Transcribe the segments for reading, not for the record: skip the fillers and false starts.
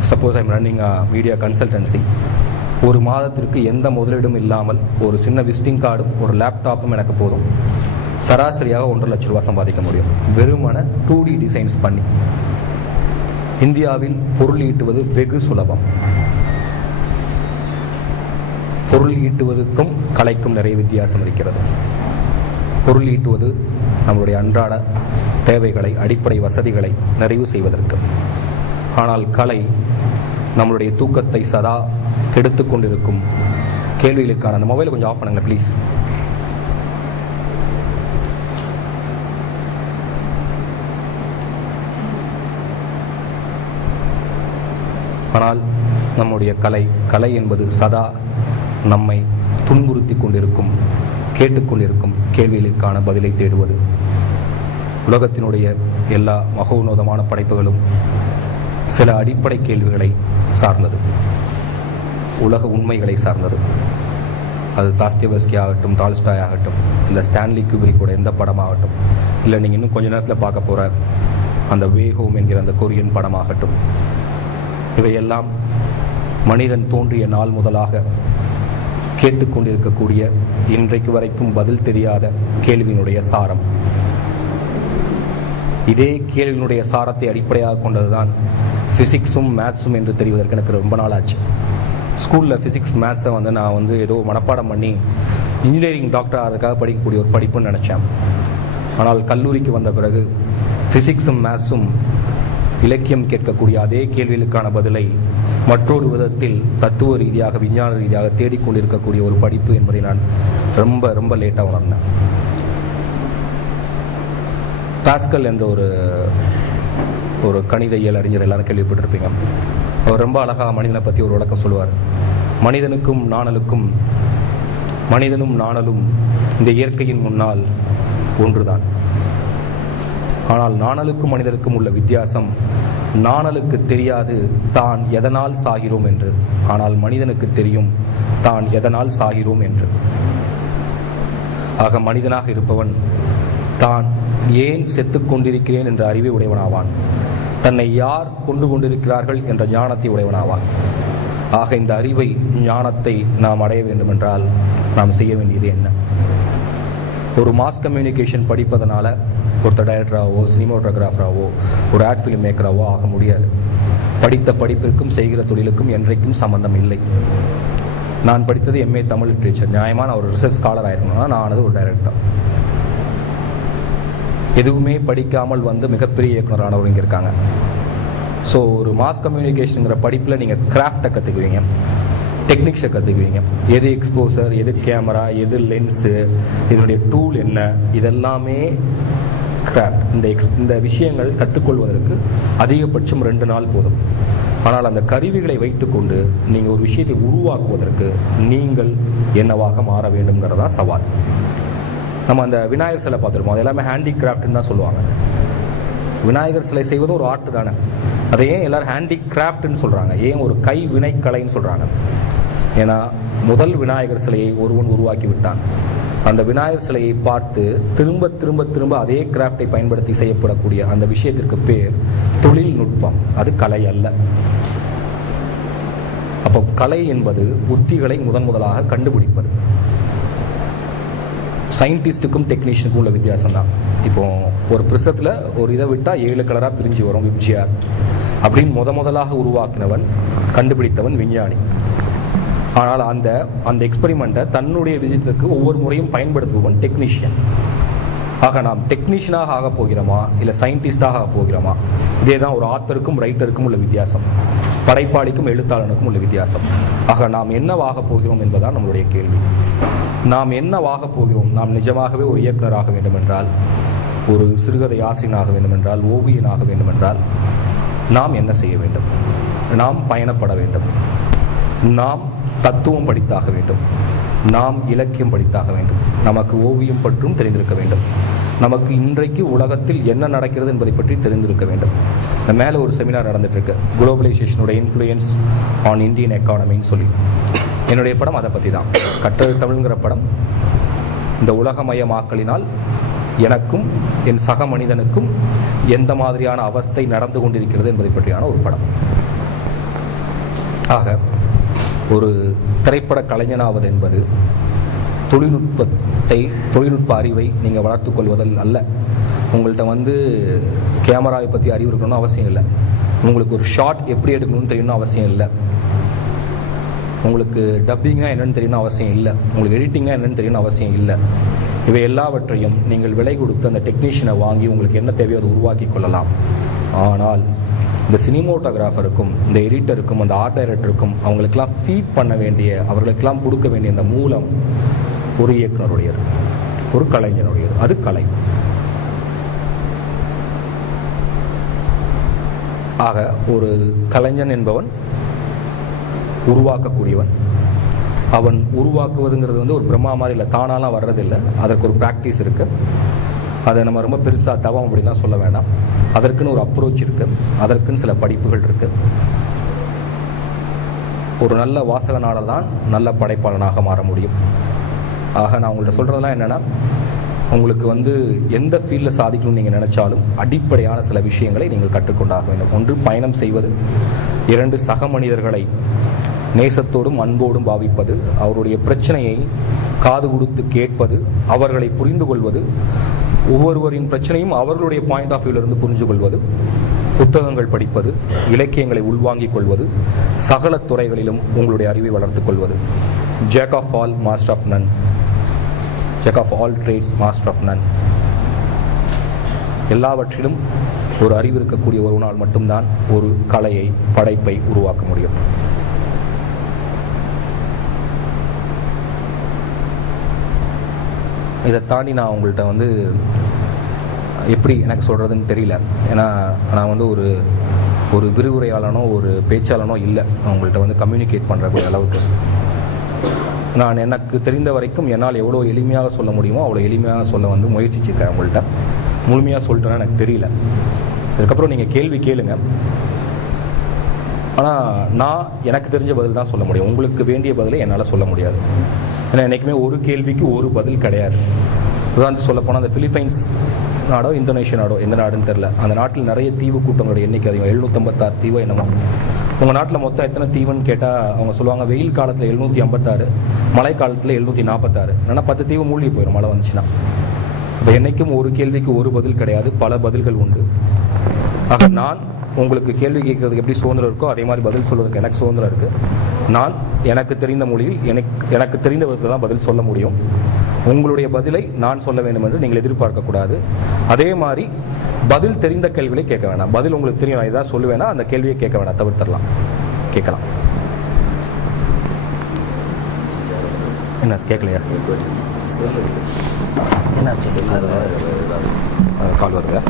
If suppose I'm running a media consultancy, ஒரு மாதத்திற்கு எந்த முதலீடும் இல்லாமல் ஒரு சின்ன விசிட்டிங் கார்டும் ஒரு லேப்டாப்பும் எனக்கு போதும், சராசரியாக 1.5 லட்ச ரூபா சம்பாதிக்க முடியும். வெறுமன 2D டிசைன்ஸ் பண்ணி. இந்தியாவில் பொருள் ஈட்டுவது வெகு சுலபம். பொருள் ஈட்டுவதற்கும் கலைக்கும் நிறைய வித்தியாசம் இருக்கிறது. பொருள் ஈட்டுவது நம்முடைய அன்றாட தேவைகளை, அடிப்படை வசதிகளை நிறைவு செய்வதற்கு. ஆனால் கலை நம்மளுடைய தூக்கத்தை சதா கெடுத்துக் கொண்டிருக்கும் கேள்விகளுக்கான. அந்த மொபைலை கொஞ்சம் ஆஃப் பண்ணுங்க ப்ளீஸ். ஆனால் நம்முடைய கலை என்பது சதா நம்மை துன்புறுத்தி கொண்டிருக்கும், கேட்டுக்கொண்டிருக்கும் கேள்விகளுக்கான பதிலை தேடுவது. உலகத்தினுடைய எல்லா மகோன்னதமான படைப்புகளும் சில அடிப்படை கேள்விகளை சார்ந்தது, உலக உண்மைகளை சார்ந்தது. அது தாஸ்தேவஸ்கி ஆகட்டும், டால்ஸ்டாய் ஆகட்டும், இல்லை ஸ்டான்லி குப்ரிக்கோட எந்த படமாகட்டும், இல்லை நீங்கள் இன்னும் கொஞ்ச நேரத்தில் பார்க்க போகிற அந்த வே ஹோம் என்கிற அந்த கொரியன் படமாகட்டும், இவையெல்லாம் மனிதன் தோன்றிய நாள் முதலாக கேட்டுக்கொண்டிருக்கக்கூடிய, இன்றைக்கு வரைக்கும் பதில் தெரியாத கேள்வியினுடைய சாரம். இதே கேள்வியினுடைய சாரத்தை அடிப்படையாக கொண்டதுதான் ஃபிசிக்ஸும் மேத்ஸும் என்று தெரிவதற்கு எனக்கு ரொம்ப நாள் ஆச்சு. ஸ்கூலில் ஃபிசிக்ஸ் மேத்ஸை நான் ஏதோ மனப்பாடம் பண்ணி இன்ஜினியரிங் டாக்டர் அதுக்காக படிக்கக்கூடிய ஒரு படிப்புன்னு நினச்சேன். ஆனால் கல்லூரிக்கு வந்த பிறகு ஃபிசிக்ஸும் மேத்ஸும் இலக்கியம் கேட்கக்கூடிய அதே கேள்விகளுக்கான பதிலை மற்றொரு விதத்தில் தத்துவ ரீதியாக, விஞ்ஞான ரீதியாக தேடிக்கொண்டிருக்கக்கூடிய ஒரு படிப்பு என்பதை நான் ரொம்ப ரொம்ப லேட்டாக உணர்ந்தேன். பாஸ்கல் என்ற ஒரு கணித இயல் அறிஞர் எல்லாரும் கேள்விப்பட்டிருப்பீங்க. அவர் ரொம்ப அழகாக மனிதனை பற்றி ஒரு விளக்கம் சொல்லுவார். மனிதனும் நாணலும் இந்த இயற்கையின் முன்னால் ஒன்றுதான். ஆனால் நாணலுக்கும் மனிதனுக்கும் உள்ள வித்தியாசம், நாணலுக்கு தெரியாது தான் எதனால் சாகிறோம் என்று, ஆனால் மனிதனுக்கு தெரியும் தான் எதனால் சாகிறோம் என்று. ஆக மனிதனாக இருப்பவன் தான் ஏன் செத்துக் கொண்டிருக்கிறேன் என்ற அறிவை உடையவனாவான், தன்னை யார் கொண்டு கொண்டிருக்கிறார்கள் என்ற ஞானத்தை உடையவனாவான். ஆக இந்த அறிவை, ஞானத்தை நாம் அடைய வேண்டுமென்றால் நாம் செய்ய வேண்டியது என்ன? ஒரு மாஸ் கம்யூனிகேஷன் படிப்பதனால ஒருத்தர் டைரக்டராகவோ, சினிமாட்டோகிராஃபராகவோ, ஒரு ஆட் ஃபிலிம் மேக்கராகவோ ஆக முடியாது. படித்த படிப்பிற்கும் செய்கிற தொழிலுக்கும் என்றைக்கும் சம்பந்தம் இல்லை. நான் படித்தது MA தமிழ் லிட்ரேச்சர். நியாயமான ஒரு ரிசர்ச் ஸ்காலர் ஆயிருக்கணும்னா நான் ஆனது ஒரு டைரக்டர். எதுவுமே படிக்காமல் மிகப்பெரிய இயக்குனரானவர் இங்கே இருக்காங்க. ஸோ ஒரு மாஸ் கம்யூனிகேஷனுங்கிற படிப்பில் நீங்கள் கிராஃப்டை கற்றுக்குவீங்க, டெக்னிக்ஸை கற்றுக்குவீங்க. எது எக்ஸ்போசர், எது கேமரா, எது லென்ஸு, இதனுடைய டூல் என்ன, இதெல்லாமே கிராஃப்ட். இந்த விஷயங்கள் கற்றுக்கொள்வதற்கு அதிகபட்சம் 2 நாள் போதும். ஆனால் அந்த கருவிகளை வைத்துக்கொண்டு நீங்கள் ஒரு விஷயத்தை உருவாக்குவதற்கு நீங்கள் என்னவாக மாற வேண்டும்ங்கிறதா சவால். நம்ம அந்த விநாயகர் சிலை பார்த்துருப்போம், அது எல்லாமே ஹேண்டிகிராஃப்ட்னு தான் சொல்லுவாங்க. விநாயகர் சிலை செய்வதும் ஒரு ஆர்ட் தானே. அதை ஏன் எல்லாரும் ஹேண்டிகிராஃப்ட்னு சொல்கிறாங்க, ஏன் ஒரு கை வினைக்கலைன்னு சொல்கிறாங்க? ஏன்னா முதல் விநாயகர் சிலையை ஒருவன் உருவாக்கி விட்டான். அந்த விநாயகர் சிலையை பார்த்து திரும்ப திரும்ப திரும்ப அதே கிராஃப்டை பயன்படுத்தி செய்யப்படக்கூடிய அந்த விஷயத்திற்கு பேர் தொழில்நுட்பம். அது கலை அல்ல. அப்போ கலை என்பது உத்திகளை முதலாக கண்டுபிடிப்பது. சயின்டிஸ்டுக்கும் டெக்னீஷியனுக்கும் உள்ள வித்தியாசம் தான். இப்போ ஒரு பிரிசத்தில் ஒரு இதை விட்டால் 7 கலராக பிரிஞ்சு வரும், விப்ஜிஆர் அப்படின்னு முதலாக உருவாக்கினவன், கண்டுபிடித்தவன் விஞ்ஞானி. ஆனால் அந்த எக்ஸ்பெரிமெண்ட்டை தன்னுடைய விதத்துக்கு ஒவ்வொரு முறையும் பயன்படுத்துபவன் டெக்னீஷியன். ஆக நாம் டெக்னீஷியனாக ஆக போகிறோமா இல்லை சயின்டிஸ்டாக ஆக போகிறோமா? இதே தான் ஒரு ஆத்தருக்கும் ரைட்டருக்கும் உள்ள வித்தியாசம், படைப்பாளிக்கும் எழுத்தாளனுக்கும் உள்ள வித்தியாசம். ஆக நாம் என்னவாக போகிறோம் என்பதுதான் நம்மளுடைய கேள்வி. நாம் என்னவாக போகிறோம்? நாம் நிஜமாகவே ஒரு இயக்குனராக வேண்டுமென்றால், ஒரு சிறுகதை ஆசிரியனாக வேண்டுமென்றால், ஓவியனாக வேண்டுமென்றால் நாம் என்ன செய்ய வேண்டும்? நாம் பயணப்பட வேண்டும். நாம் தத்துவம் படித்தாக வேண்டும். நாம் இலக்கியம் படித்தாக வேண்டும். நமக்கு ஓவியம் பற்றும் தெரிந்திருக்க வேண்டும். நமக்கு இன்றைக்கு உலகத்தில் என்ன நடக்கிறது என்பதை பற்றி தெரிந்திருக்க வேண்டும். இந்த மேலே ஒரு செமினார் நடந்துட்டு இருக்கு, குளோபலைசேஷனோட இன்ஃப்ளூயன்ஸ் ஆன் இந்தியன் எக்கானமின்னு சொல்லி. என்னுடைய படம் அதை பற்றி தான். கற்றது தமிழ்ங்கிற படம் இந்த உலகமயமாக்கலினால் எனக்கும் என் சக மனிதனுக்கும் எந்த மாதிரியான அவஸ்தை நடந்து கொண்டிருக்கிறது என்பதை பற்றியான ஒரு படம். ஆக ஒரு திரைப்பட கலைஞனாவது என்பது தொழில்நுட்ப அறிவை நீங்கள் வளர்த்து கொள்வதில் அல்ல. உங்கள்கிட்ட கேமராவை பற்றி அறிவு இருக்கணும்னு அவசியம் இல்லை. உங்களுக்கு ஒரு ஷாட் எப்படி எடுக்கணும்னு தெரியணும்னு அவசியம் இல்லை. உங்களுக்கு டப்பிங்னா என்னென்னு தெரியணும்னு அவசியம் இல்லை. உங்களுக்கு எடிட்டிங்னா என்னென்னு தெரியணும்னு அவசியம் இல்லை. இவை எல்லாவற்றையும் நீங்கள் விலை கொடுத்து அந்த டெக்னீஷியனை வாங்கி உங்களுக்கு என்ன தேவையோ அதை உருவாக்கி கொள்ளலாம். ஆனால் இந்த சினிமோட்டோகிராஃபருக்கும் இந்த எடிட்டருக்கும் அந்த ஆர்ட் டைரக்டருக்கும் அவங்களுக்கெல்லாம் ஃபீட் பண்ண வேண்டிய, அவர்களுக்கெல்லாம் கொடுக்க வேண்டிய அந்த மூலம் ஒரு இயக்குனருடையது, ஒரு கலைஞனுடையது. அது கலை. ஆக ஒரு கலைஞன் என்பவன் உருவாக்கக்கூடியவன். அவன் உருவாக்குவதுங்கிறது ஒரு பிரம்மா மாதிரி இல்லை, தானாலாம் வர்றதில்லை. அதற்கு ஒரு ப்ராக்டிஸ் இருக்குது. அதை நம்ம ரொம்ப பெருசாக தவம் அப்படின்லாம் சொல்ல வேண்டாம். அதற்குன்னு ஒரு அப்ரோச் இருக்குது, அதற்குன்னு சில படிப்புகள் இருக்குது. ஒரு நல்ல வாசகனாளர் தான் நல்ல படைப்பாளனாக மாற முடியும். ஆக நான் உங்கள்கிட்ட சொல்கிறதெல்லாம் என்னென்னா, உங்களுக்கு எந்த ஃபீல்டில் சாதிக்கணும்னு நீங்கள் நினச்சாலும் அடிப்படையான சில விஷயங்களை நீங்கள் கற்றுக்கொண்டாக வேண்டும். ஒன்று, பயணம் செய்வது. 2, சக மனிதர்களை நேசத்தோடும் அன்போடும் பாவிப்பது. அவருடைய பிரச்சனையை காது கொடுத்து கேட்பது, அவர்களை புரிந்து கொள்வது, ஒவ்வொருவரின் பிரச்சனையும் அவர்களுடைய பாயிண்ட் ஆஃப் வியூவிலிருந்து புரிந்து கொள்வது, புத்தகங்கள் படிப்பது, இலக்கியங்களை உள்வாங்கிக் கொள்வது, சகல துறைகளிலும் உங்களுடைய அறிவை வளர்த்துக் கொள்வது. Jack of all master of none, jack of all trades master of none. எல்லாவற்றிலும் ஒரு அறிவு இருக்கக்கூடிய ஒருவனால் மட்டும்தான் ஒரு கலையை, படைப்பை உருவாக்க முடியும். இதை தாண்டி நான் உங்கள்கிட்ட எப்படி எனக்கு சொல்கிறதுன்னு தெரியல. ஏன்னா நான் ஒரு விரிவுரையாளனோ ஒரு பேச்சாளனோ இல்லை. உங்கள்கிட்ட கம்யூனிகேட் பண்ணுறக்கூடிய அளவுக்கு நான் எனக்கு தெரிந்த வரைக்கும் என்னால் எவ்வளோ எளிமையாக சொல்ல முடியுமோ அவ்வளோ எளிமையாக சொல்ல முயற்சிச்சிருக்கேன். உங்கள்கிட்ட முழுமையாக சொல்லிட்டேன்னா எனக்கு தெரியல. அதுக்கப்புறம் நீங்கள் கேள்வி கேளுங்க. ஆனால் நான் எனக்கு தெரிஞ்ச பதில் தான் சொல்ல முடியும். உங்களுக்கு வேண்டிய பதிலை என்னால் சொல்ல முடியாது. ஏன்னா என்றைக்குமே ஒரு கேள்விக்கு ஒரு பதில் கிடையாது. உதாரணத்துக்கு சொல்ல போனால் அந்த பிலிப்பைன்ஸ் நாடோ இந்தோனேஷியா நாடோ, எந்த நாடுன்னு தெரில, அந்த நாட்டில் நிறைய தீவு கூட்டங்களோட எண்ணிக்கை அதிகம். 756 தீவோ என்னமோ. உங்கள் நாட்டில் மொத்தம் எத்தனை தீவுன்னு கேட்டால் அவங்க சொல்லுவாங்க, வெயில் காலத்தில் 756, மழை காலத்தில் 746. ஏன்னா 10 தீவு மூழ்கி போயிடும் மழை வந்துச்சுன்னா. இப்போ என்றைக்கும் ஒரு கேள்விக்கு ஒரு பதில் கிடையாது, பல பதில்கள் உண்டு. ஆக நான் உங்களுக்கு கேள்வி கேட்கறதுக்கு எப்படி சுதந்திரம் இருக்கோ அதே மாதிரி பதில் சொல்வதற்கு எனக்கு சுதந்திரம் இருக்குது. நான் எனக்கு தெரிந்த மொழியில் எனக்கு தெரிந்த விதத்தில் தான் பதில் சொல்ல முடியும். உங்களுடைய பதிலை நான் சொல்ல வேண்டும் என்று நீங்கள் எதிர்பார்க்கக்கூடாது. அதே மாதிரி பதில் தெரிந்த கேள்விகளை கேட்க வேண்டாம். பதில் உங்களுக்கு தெரியும், நான் இதான் சொல்லுவேன்னா அந்த கேள்வியை கேட்க வேண்டாம், தவிர்த்தரலாம். கேட்கலாம். என்ன கேட்கலையா? என்ன கால் வருது?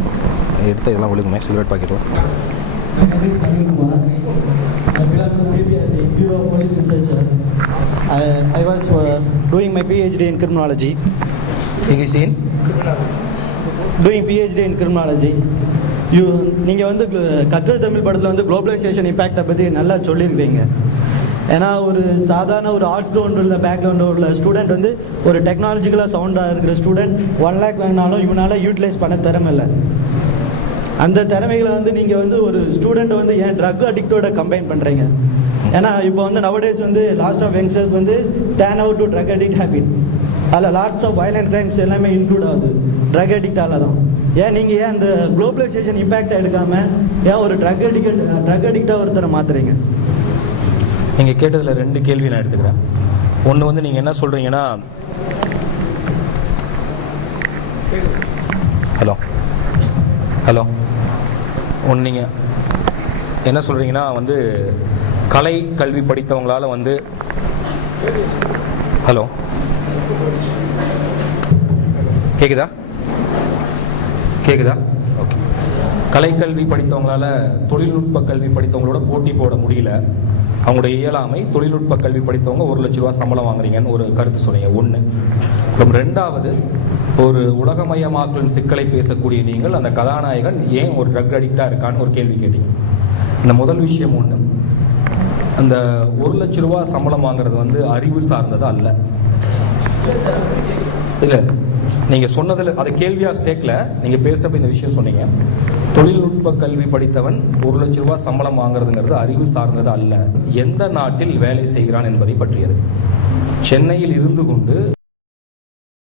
எடுத்து இதெல்லாம் ஒழுங்குமே cigarette பாக்கெட்லாம். I was doing my PhD in criminology. Doing PhD in criminology. நீங்கள் கற்றது தமிழ் படத்தில் குளோபலைசேஷன் இம்பேக்டை பற்றி நல்லா சொல்லியிருக்கீங்க. ஏன்னா ஒரு சாதாரண ஒரு ஆர்ட்ஸ் பேக்ரவுண்டு உள்ள ஸ்டூடெண்ட் ஒரு டெக்னாலஜிக்கலாக சவுண்டாக இருக்கிற ஸ்டூடெண்ட் 1 lakh வேணாலும் இவனால் யூட்டிலைஸ் பண்ண திறமை இல்லை. அந்த திறமைகளை நீங்கள் ஒரு ஸ்டூடெண்ட் ஏன் ட்ரக் அடிக்டோட கம்பைன் பண்ணுறீங்க? ஏன்னா இப்போ நவடேஸ் லாஸ்ட் of youngsters turn out to drug addict habit. அதில் லாட்ஸ் ஆஃப் வயலண்ட் கிரைம்ஸ் எல்லாமே இன்க்ளூட் ஆகுது ட்ரக் அடிக்டால தான். நீங்கள் ஏன் அந்த குளோபலைசேஷன் இம்பேக்டை எடுக்காமல் ஏன் ஒரு ட்ரக் அடிக்டாக ஒருத்தரை மாற்றுறீங்க? நீங்கள் கேட்டதில் 2 கேள்வி நான் எடுத்துக்கிறேன். ஒன்று நீங்கள் என்ன சொல்கிறீங்கன்னா, ஹலோ ஒன்று நீங்கள் என்ன சொல்கிறீங்கன்னா கலை கல்வி படித்தவங்களால் ஹலோ கேட்குதா? ஓகே. கலைக்கல்வி படித்தவங்களால தொழில்நுட்ப கல்வி படித்தவங்களோட போட்டி போட முடியல. அவங்களுடைய இயலாமை. தொழில்நுட்ப கல்வி படித்தவங்க 1 லட்ச ரூபா சம்பளம் வாங்குறீங்கன்னு ஒரு கருத்து சொன்னீங்க. 1. அப்புறம் 2வது, ஒரு உலகமயமாக்கலின் சிக்கலை பேசக்கூடிய நீங்கள் அந்த கதாநாயகன் ஏன் ஒரு ட்ரக் அடிக்டா இருக்கான்னு ஒரு கேள்வி கேட்டீங்க. இந்த முதல் விஷயம் 1, அந்த 1 லட்ச ரூபா சம்பளம் வாங்குறது அறிவு சார்ந்தது அல்ல. இல்லை, நீங்க சொன்னதுல அதை கேள்வியா சேர்க்கல, நீங்க பேசுறப்ப இந்த விஷயம் சொன்னீங்க. தொழில்நுட்ப கல்வி படித்தவன் 1 லட்சம் ரூபாய் சம்பளம் வாங்குறதுங்கிறது அறிவு சார்ந்தது அல்ல, எந்த நாட்டில் வேலை செய்கிறான் என்பதை பற்றியது. சென்னையில் இருந்து கொண்டு